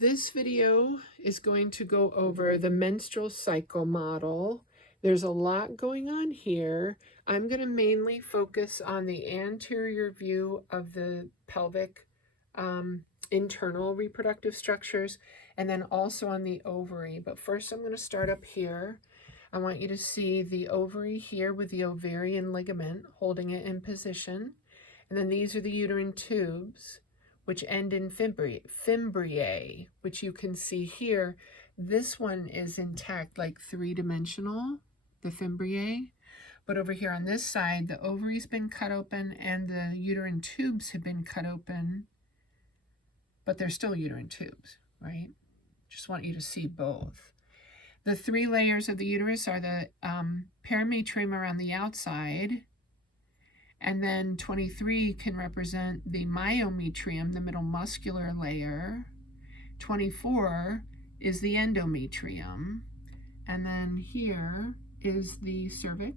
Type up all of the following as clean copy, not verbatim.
This video is going to go over the menstrual cycle model. There's a lot going on here. I'm going to mainly focus on the anterior view of the pelvic internal reproductive structures, and then also on the ovary. But first I'm going to start up here. I want you to see the ovary here with the ovarian ligament holding it in position. And then these are the uterine tubes, which end in fimbriae, which you can see here. This one is intact, like three-dimensional, the fimbriae. But over here on this side, the ovary's been cut open and the uterine tubes have been cut open, but they're still uterine tubes, right? Just want you to see both. The three layers of the uterus are the perimetrium around the outside, and then 23 can represent the myometrium, the middle muscular layer. 24 is the endometrium. And then here is the cervix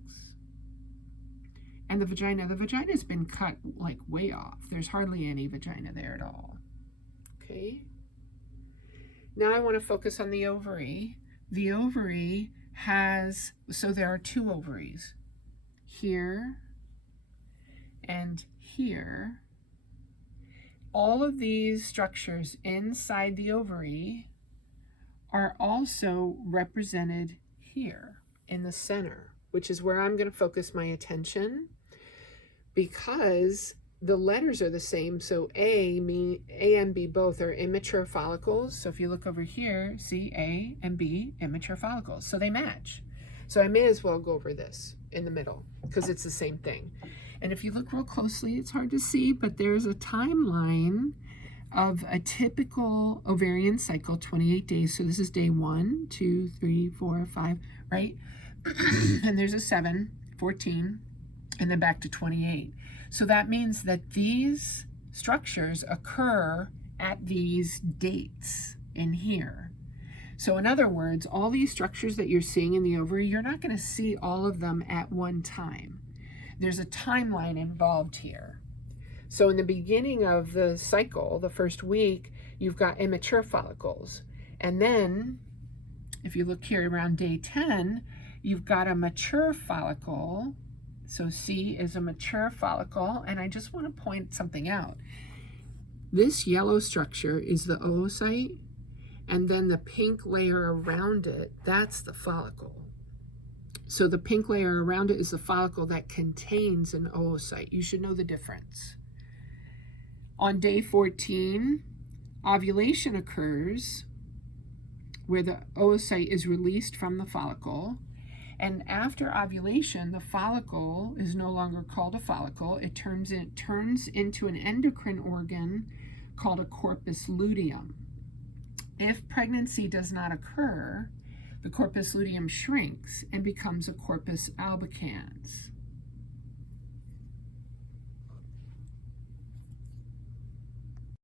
and the vagina. The vagina has been cut like way off. There's hardly any vagina there at all. Okay. Now I want to focus on the ovary. The ovary has, so there are two ovaries, here and here. All of these structures inside the ovary are also represented here in the center, which is where I'm going to focus my attention, because the letters are the same. So A and B both are immature follicles. So if you look over here, see A and B, immature follicles. So they match. So I may as well go over this in the middle because it's the same thing. And if you look real closely, it's hard to see, but there's a timeline of a typical ovarian cycle, 28 days. So this is day 1, 2, 3, 4, 5, right? And there's a 7, 14, and then back to 28. So that means that these structures occur at these dates in here. So in other words, all these structures that you're seeing in the ovary, you're not going to see all of them at one time. There's a timeline involved here. So in the beginning of the cycle, the first week, you've got immature follicles. And then, if you look here around day 10, you've got a mature follicle. So C is a mature follicle. And I just want to point something out. This yellow structure is the oocyte, and then the pink layer around it, that's the follicle. So the pink layer around it is the follicle that contains an oocyte. You should know the difference. On day 14, ovulation occurs where the oocyte is released from the follicle. And after ovulation, the follicle is no longer called a follicle. It turns into an endocrine organ called a corpus luteum. If pregnancy does not occur, the corpus luteum shrinks and becomes a corpus albicans.